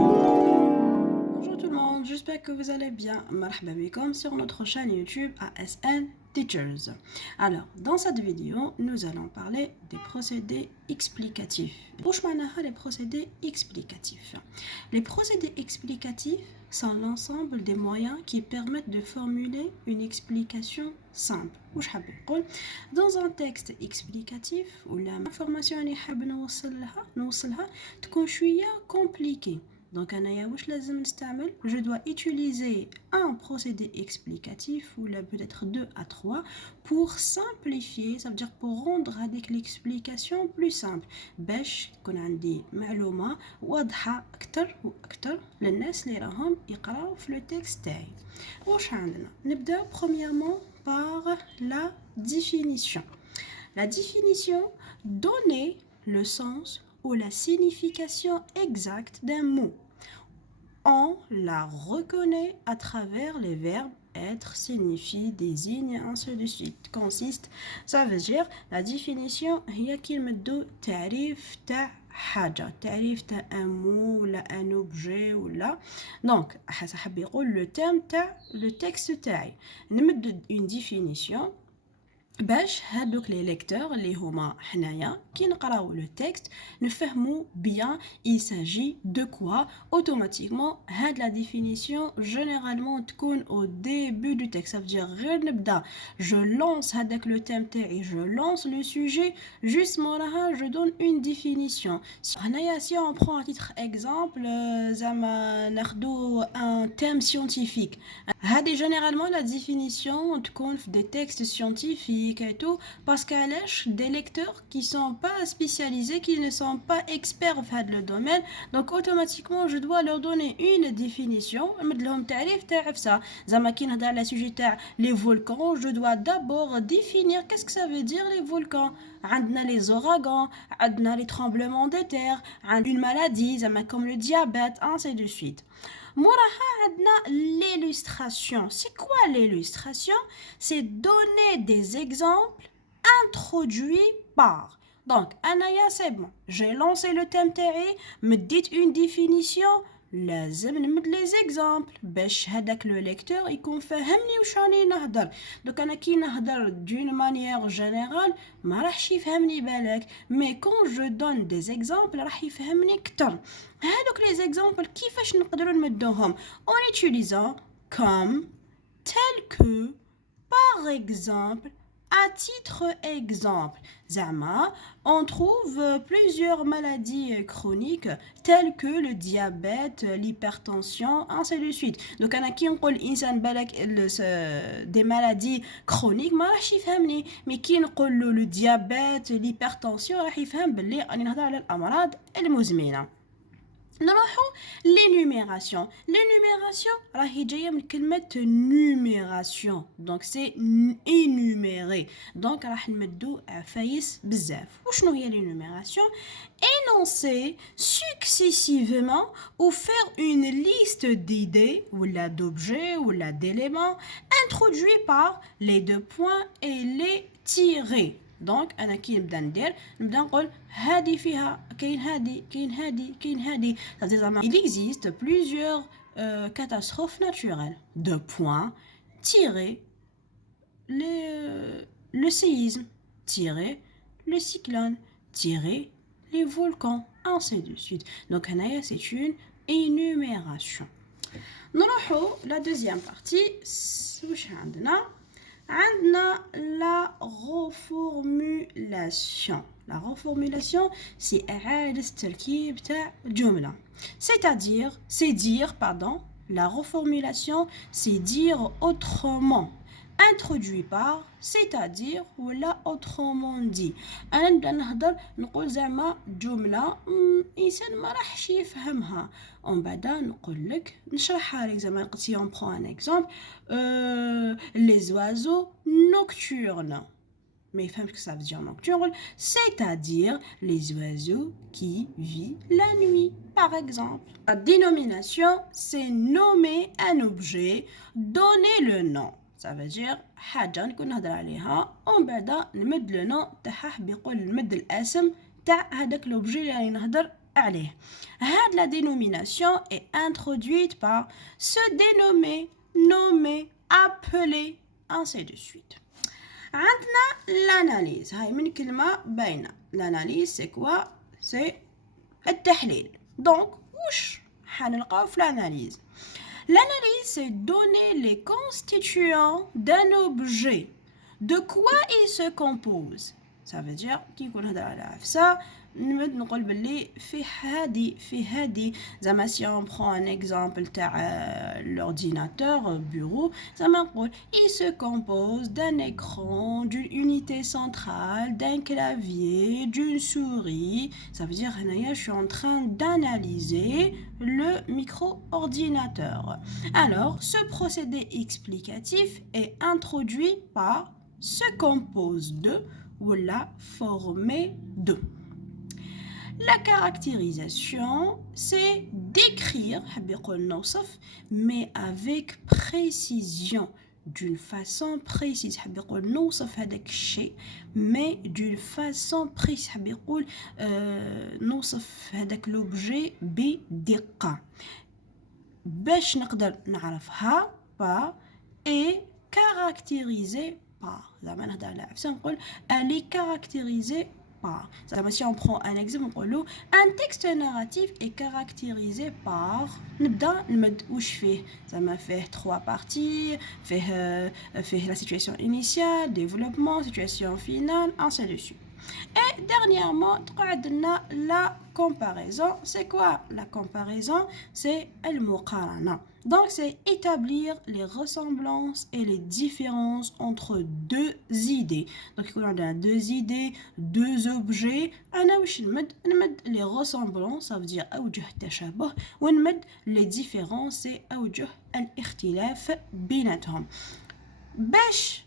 Bonjour tout le monde, j'espère que vous allez bien. Marhaba bikoum sur notre chaîne YouTube ASN Teachers. Alors, dans cette vidéo, nous allons parler des procédés explicatifs. Qu'est-ce que les procédés explicatifs? Les procédés explicatifs sont l'ensemble des moyens qui permettent de formuler une explication simple. Dans un texte explicatif où l'information اللي حاب نوصلها تكون شوية compliquée. Donc, je dois utiliser un procédé explicatif ou là peut-être 2 à 3 pour simplifier, ça veut dire pour rendre avec l'explication plus simple. باش تكون عندي معلومة واضحة أكتر وأكتر للناس اللي راهم يقراو في le texte تاعي. واش عندنا؟ نبدأ premièrement par la définition. La définition donner le sens ou la signification exacte d'un mot. On la reconnaît à travers les verbes être, signifie, désigne, ainsi de suite. Consiste, ça veut dire la définition هي كلمة دو تعريف تاع حاجة تعريف تاع un mot ولا un objet ولا donc حسب يقول le terme تاع le texte تاعي نمد une définition باش هادوك لي ليكتور اللي هما حنايا كي نقراو لو تكست نفهمو بيان il s'agit de quoi automatiquement هاد لا ديفينيسيون جينيرالمون تكون au début du texte ça veut dire غير نبدا je lance هذاك لو تيم تاعي je lance le sujet juste موراها je donne une définition هنايا si on prend un titre exemple زعما ناخدو un thème scientifique هذه généralement la définition تكون في des textes scientifiques et tout parce qu'علاش des lecteurs qui sont pas spécialisés qui ne sont pas experts في le domaine donc automatiquement je dois leur donner une définition نمد لهم تعريف تاع ça زعما كي نهضر على sujet تاع les volcans je dois d'abord définir qu'est-ce que ça veut dire les volcans عندنا les ouragans عندنا les tremblements de terre عندنا une maladie زعما comme le diabète ainsi de suite. موراها عندنا l'illustration. C'est quoi l'illustration? C'est donner des exemples introduits par. Donc, Anaya, c'est bon. J'ai lancé le thème تاعي, me dites une définition, لازم نمد les exemples باش هداك le lecteur يكون فاهمني وش راني نهضر. Donc انا كي نهضر d'une manière générale ما راحش يفهمني بالك, mais quand je donne des exemples راح يفهمني اكثر. هادوك les exemples كيفاش نقدروا نمدوهم en utilisant comme, tel que, par exemple, à titre exemple. Zama, on trouve plusieurs maladies chroniques telles que le diabète, l'hypertension, ainsi de suite. Donc, on a qui on dit des maladies chroniques, mais qui on le diabète, l'hypertension, on يفهم باللي راني نهضر على الأمراض المزمنة. نروحو l'énumération. L'énumération راهي جايه من كلمه numération donc c'est énumérer donc راح نمدو عفايس بزاف. وشنو هي l'énumération? Énoncer successivement ou faire une liste d'idées ou là d'objets ou là d'éléments introduits par les deux points et les tirés. Donc انا كي نبدا نقول هذه فيها كاين هذه كاين هذه كاين هذه. Il existe plusieurs catastrophes naturelles. Deux points, tirer le séisme, tirer le cyclone, tirer les volcans, ainsi de suite. Donc هنايا c'est une énumération. نروحو la deuxième partie. واش عندنا la reformulation. La reformulation, c'est إعادة تركيب تاع جملة. C'est dire, pardon, la reformulation, c'est dire autrement. Introduit par, c'est-à-dire ولا autrement dit. أنا نبدأ نهضر نقول زعما جملة إنسان ما راحش يفهمها. ومن بعد نقول لك نشرحها لك زعما si on prend un exemple les oiseaux nocturnes. Mais il faut que ça veut dire nocturne, c'est-à-dire les oiseaux qui vivent la nuit, par exemple. La dénomination, c'est nommer un objet, donner le nom. Ça veut dire حاجة نكون نهضر عليها ومن بعد نمد le nom تاعها بيقول نمد الاسم تاع هذاك l'objet اللي راني نهضر عليه. La dénomination est introduite par se dénommer, nommer, appeler, ainsi de suite. عندنا l'analyse. هاي من كلمة باينة. L'analyse c'est quoi? C'est التحليل. Donc وش حنلقاو في l'analyse? L'analyse c'est donner les constituants d'un objet. De quoi il se compose? Ça veut dire كي يكون هذا على عفسة نمد نقول باللي في هادي زعما si on prend un exemple تاع l'ordinateur bureau زعما نقول il se compose d'un écran, d'une unité centrale, d'un clavier, d'une souris. Ça veut dire هنايا je suis en train d'analyser le micro-ordinateur. Alors ce procédé explicatif est introduit par se compose de ou la formée de. La caractérisation, c'est d'écrire, mais avec précision, d'une façon précise. Mais d'une façon précise. نوصف هذاك l'objet بدقة. باش نقدر نعرفها par et caractérisée par. Elle est caractérisée par. Si on prend un exemple, un texte narratif est caractérisé par fait trois parties, fait la situation initiale, développement, situation finale, ainsi de suite. Et dernièrement, la comparaison. C'est quoi la comparaison? C'est al-muqarana. Donc, c'est établir les ressemblances et les différences entre deux idées. Donc, on a deux idées, deux objets. Les ressemblances, ça veut dire أوجه تشابه. Les différences, c'est أوجه الاختلاف بيناتهم. باش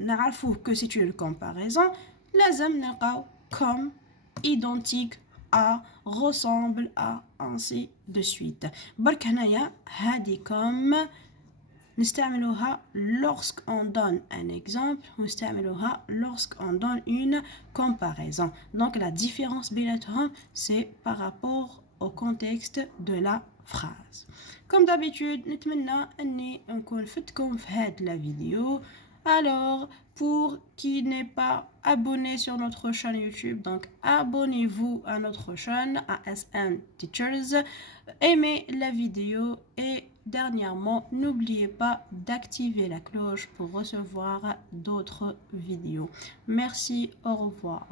نعرفوا que c'est une comparaison, لازم نلقاو comme, identique à, ressemble à, ainsi de suite. برك هنايا هادي comme نستعملوها lorsqu'on donne un exemple, نستعملوها lorsqu'on donne une comparaison. Donc la différence بيناتهم c'est par rapport au contexte de la phrase. Comme d'habitude, نتمنى أني نكون فتكم في هاد la vidéo. Alors, pour qui n'est pas abonné sur notre chaîne YouTube, donc abonnez-vous à notre chaîne ASN Teachers, aimez la vidéo et dernièrement, n'oubliez pas d'activer la cloche pour recevoir d'autres vidéos. Merci, au revoir.